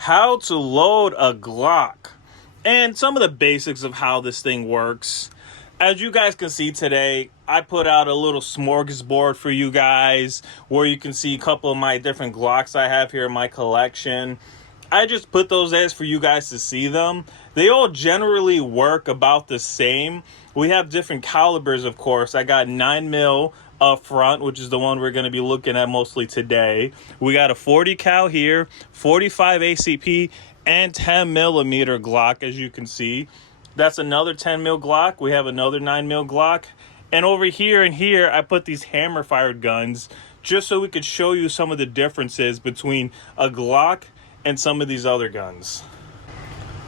how to load a Glock, and some of the basics of how this thing works. As you guys can see today, I put out a little smorgasbord for you guys where you can see a couple of my different Glocks I have here in my collection. I just put those as for you guys to see them. They all generally work about the same. We have different calibers, of course. I got 9mm up front, which is the one we're going to be looking at mostly today. We got a 40 cal here, 45 ACP, and 10mm Glock, as you can see. That's another 10mm Glock. We have another 9mm Glock. And over here and here, I put these hammer-fired guns just so we could show you some of the differences between a Glock and some of these other guns.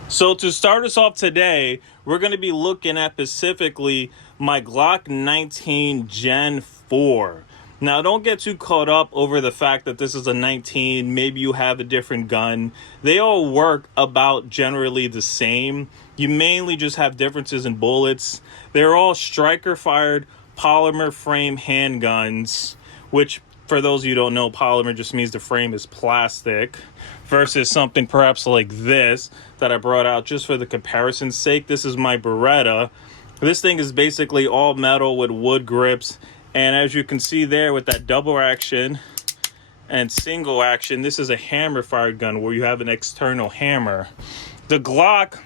So to start us off today, we're going to be looking at specifically my Glock 19 Gen 4. Now, don't get too caught up over the fact that this is a 19, maybe you have a different gun. They all work about generally the same. You mainly just have differences in bullets. They're all striker-fired polymer frame handguns, which, for those of you who don't know, polymer just means the frame is plastic, versus something perhaps like this that I brought out just for the comparison's sake. This is my Beretta. This thing is basically all metal with wood grips. And as you can see there with that double action and single action, this is a hammer-fired gun where you have an external hammer. The Glock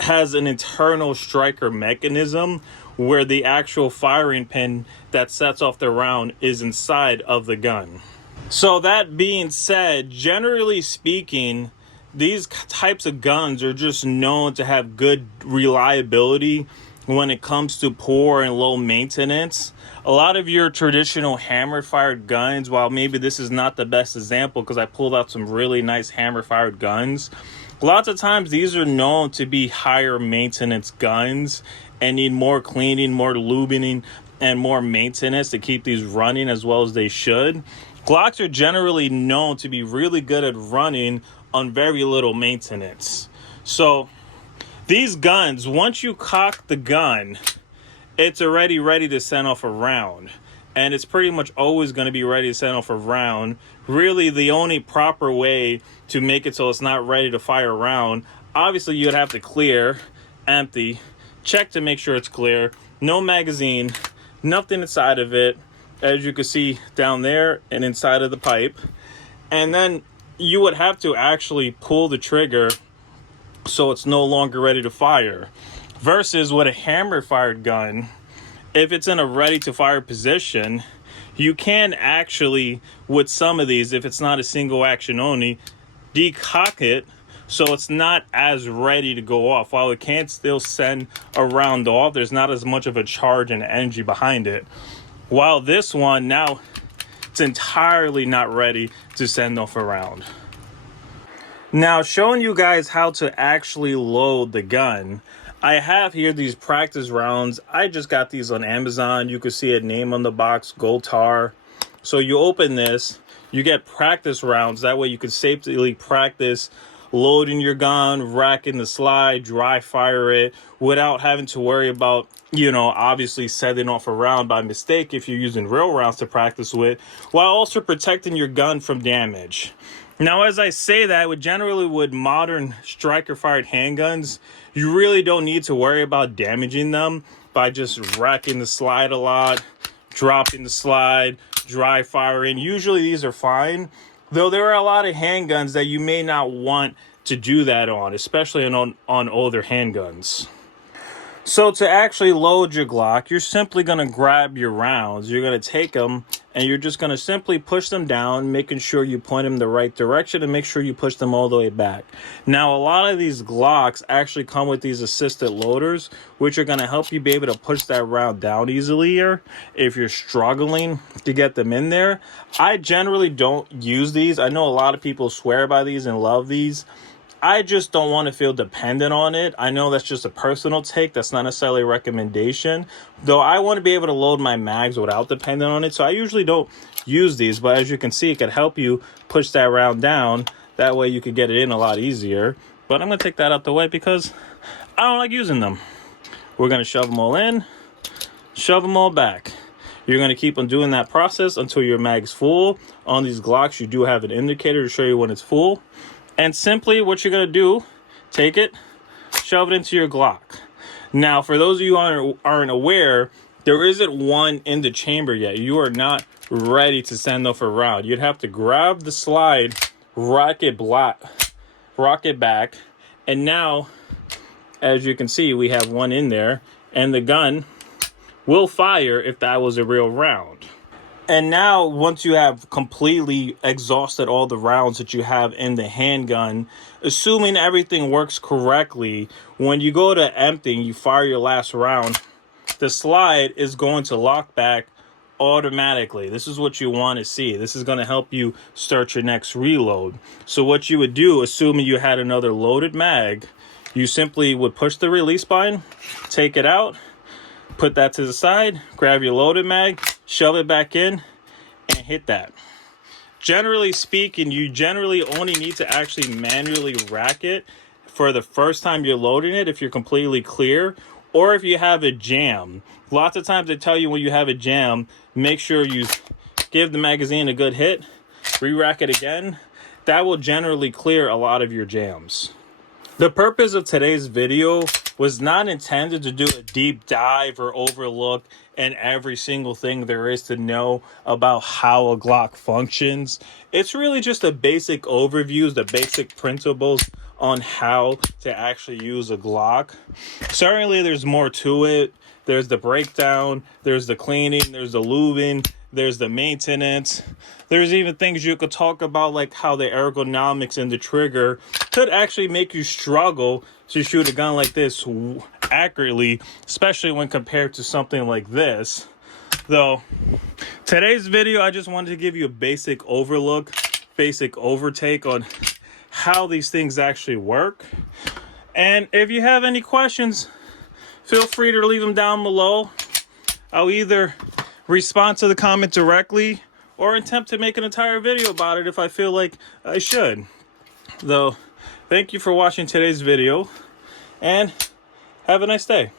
has an internal striker mechanism where the actual firing pin that sets off the round is inside of the gun. So that being said, generally speaking, these types of guns are just known to have good reliability when it comes to poor and low maintenance. A lot of your traditional hammer-fired guns, while maybe this is not the best example because I pulled out some really nice hammer-fired guns, lots of times these are known to be higher maintenance guns and need more cleaning, more lubing, and more maintenance to keep these running as well as they should. Glocks are generally known to be really good at running on very little maintenance. So these guns, once you cock the gun, it's already ready to send off a round. And it's pretty much always going to be ready to send off a round. Really, the only proper way to make it so it's not ready to fire a round, obviously you'd have to clear, empty, check to make sure it's clear, no magazine, nothing inside of it, as you can see down there and inside of the pipe. And then you would have to actually pull the trigger so it's no longer ready to fire. Versus with a hammer-fired gun, if it's in a ready-to-fire position, you can actually, with some of these, if it's not a single action only, decock it so it's not as ready to go off. While it can still send a round off, there's not as much of a charge and energy behind it. While this one, now, it's entirely not ready to send off a round. Now, showing you guys how to actually load the gun, I have here these practice rounds. I just got these on Amazon. You can see a name on the box, Gold Tar. So you open this, you get practice rounds. That way you can safely practice loading your gun, racking the slide, dry fire it without having to worry about, obviously setting off a round by mistake if you're using real rounds to practice with, while also protecting your gun from damage. Now, as I say that, with modern striker-fired handguns, you really don't need to worry about damaging them by just racking the slide a lot, dropping the slide, dry firing. Usually these are fine, though there are a lot of handguns that you may not want to do that on, especially on older handguns. So to actually load your Glock, you're simply going to grab your rounds. You're going to take them and you're just going to simply push them down, making sure you point them the right direction and make sure you push them all the way back. Now, a lot of these Glocks actually come with these assisted loaders, which are going to help you be able to push that round down easier if you're struggling to get them in there. I generally don't use these. I know a lot of people swear by these and love these. I just don't want to feel dependent on it. I know that's just a personal take. That's not necessarily a recommendation. Though I want to be able to load my mags without depending on it. So I usually don't use these. But as you can see, it can help you push that round down. That way you could get it in a lot easier. But I'm going to take that out the way because I don't like using them. We're going to shove them all in, shove them all back. You're going to keep on doing that process until your mag's full. On these Glocks, you do have an indicator to show you when it's full. And simply what you're going to do, take it, shove it into your Glock. Now, for those of you who aren't aware, there isn't one in the chamber yet. You are not ready to send off a round. You'd have to grab the slide, rock it back, and now, as you can see, we have one in there, and the gun will fire if that was a real round. And now, once you have completely exhausted all the rounds that you have in the handgun, assuming everything works correctly, when you go to emptying, you fire your last round, the slide is going to lock back automatically. This is what you want to see. This is going to help you start your next reload. So what you would do, assuming you had another loaded mag, you simply would push the release button, take it out, put that to the side, grab your loaded mag, shove it back in, and hit that. Generally speaking, you generally only need to actually manually rack it for the first time you're loading it if you're completely clear, or if you have a jam. Lots of times they tell you when you have a jam, make sure you give the magazine a good hit, re-rack it again. That will generally clear a lot of your jams. The purpose of today's video was not intended to do a deep dive or overlook in every single thing there is to know about how a Glock functions. It's really just a basic overview, the basic principles on how to actually use a Glock. Certainly there's more to it. There's the breakdown, there's the cleaning, there's the lubing, there's the maintenance. There's even things you could talk about, like how the ergonomics and the trigger could actually make you struggle to shoot a gun like this accurately, especially when compared to something like this. Though, today's video, I just wanted to give you a basic overlook, basic overtake on how these things actually work. And if you have any questions, feel free to leave them down below. I'll either respond to the comment directly or attempt to make an entire video about it if I feel like I should. Though, thank you for watching today's video, and have a nice day.